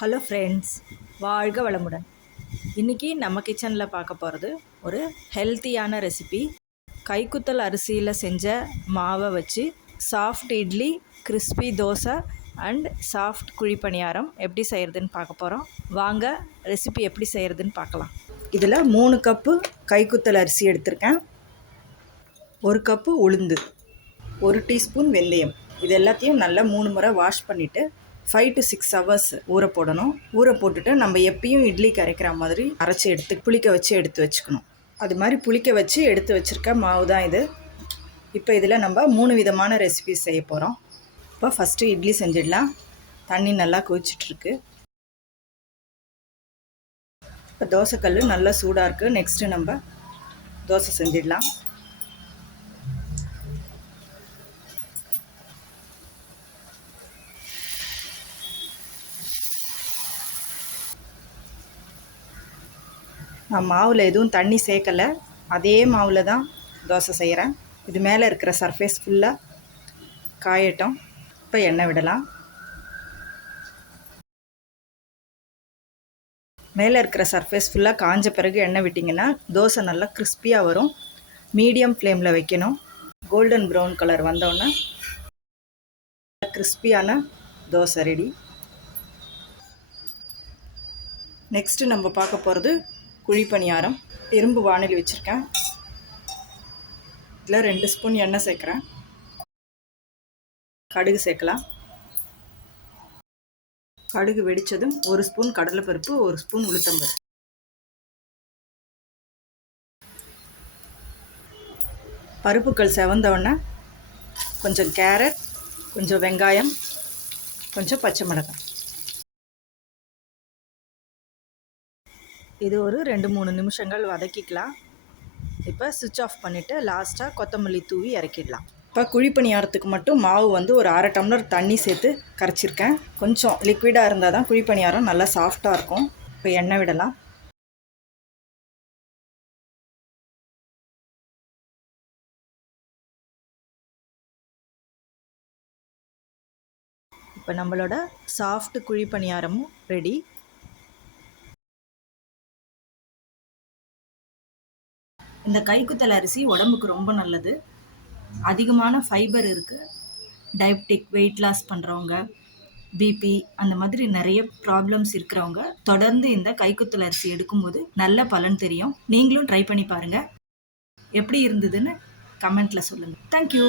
Hello friends, வாழ்க வளமுடன். இன்றைக்கி நம்ம கிச்சனில் பார்க்க போகிறது ஒரு ஹெல்த்தியான ரெசிபி. கைக்குத்தல் அரிசியில் செஞ்ச மாவை வச்சு soft idli, crispy dosa and soft kuzhi paniyaram எப்படி செய்கிறதுன்னு பார்க்க போகிறோம். வாங்க ரெசிபி எப்படி செய்கிறதுன்னு பார்க்கலாம். இதில் 3 கப்பு கைக்குத்தல் அரிசி எடுத்திருக்கேன். 1 கப்பு உளுந்து, 1 டீஸ்பூன் வெந்தயம். இது எல்லாத்தையும் நல்லா 3 முறை வாஷ் பண்ணிவிட்டு 5 to 6 hours ஊற போடணும். ஊற போட்டுட்டு நம்ம எப்பயும் இட்லி கரைக்கிற மாதிரி அரைச்சி புளிக்க வச்சு எடுத்து வச்சுக்கணும். அது மாதிரி புளிக்க வச்சு எடுத்து வச்சுருக்க மாவு தான் இது. இப்போ இதில் நம்ம 3 விதமான ரெசிபிஸ் செய்ய போகிறோம். இப்போ ஃபஸ்ட்டு இட்லி செஞ்சிடலாம். தண்ணி நல்லா கொதிச்சிட்ருக்கு. இப்போ தோசைக்கல் நல்லா சூடாக இருக்குது. நெக்ஸ்ட்டு நம்ம தோசை செஞ்சிடலாம். நான் மாவில் எதுவும் தண்ணி சேர்க்கலை, அதே மாவில் தான் தோசை செய்கிறேன். இது மேலே இருக்கிற சர்ஃபேஸ் ஃபுல்லாக காயட்டும். இப்போ எண்ணெய் விடலாம். மேலே இருக்கிற சர்ஃபேஸ் ஃபுல்லாக காஞ்ச பிறகு எண்ணெய் விட்டிங்கன்னா தோசை நல்லா கிறிஸ்பியாக வரும். மீடியம் ஃப்ளேமில் வைக்கணும். கோல்டன் ப்ரௌன் கலர் வந்தோடனே கிறிஸ்பியான தோசை ரெடி. நெக்ஸ்ட்டு நம்ம பார்க்க போகிறது குழிப்பணியாரம். இரும்பு வாணலி வச்சுருக்கேன். இதில் 2 ஸ்பூன் எண்ணெய் சேர்க்குறேன். கடுகு சேர்க்கலாம். கடுகு வெடித்ததும் 1 ஸ்பூன் கடலைப்பருப்பு, 1 ஸ்பூன் உளுத்தம்பருப்பு. பருப்புக்கள் செவந்தோடனே கொஞ்சம் கேரட், கொஞ்சம் வெங்காயம், கொஞ்சம் பச்சை மிளகாய். இது ஒரு 2-3 நிமிஷங்கள் வதக்கிக்கலாம். இப்போ சுவிட்ச் ஆஃப் பண்ணிவிட்டு லாஸ்ட்டாக கொத்தமல்லி தூவி இறக்கிடலாம். இப்போ குழிப்பணியாரத்துக்கு மட்டும் மாவு வந்து ஒரு 1/2 டம்ளர் தண்ணி சேர்த்து கரைச்சிருக்கேன். கொஞ்சம் லிக்விடாக இருந்தால் தான் குழிப்பணியாரம் நல்லா சாஃப்டாக இருக்கும். இப்போ எண்ணெய் விடலாம். இப்போ நம்மளோட சாஃப்ட் குழிப்பணியாரமும் ரெடி. இந்த கைக்குத்தல் அரிசி உடம்புக்கு ரொம்ப நல்லது. அதிகமான ஃபைபர் இருக்குது. டயபெட்டிக், வெயிட் லாஸ் பண்ணுறவங்க, பிபி அந்த மாதிரி நிறைய ப்ராப்ளம்ஸ் இருக்கிறவங்க தொடர்ந்து இந்த கைக்குத்தல் அரிசி எடுக்கும்போது நல்ல பலன் தெரியும். நீங்களும் ட்ரை பண்ணி பாருங்கள். எப்படி இருந்ததுன்னு கமெண்ட்டில் சொல்லுங்கள். தேங்க்யூ.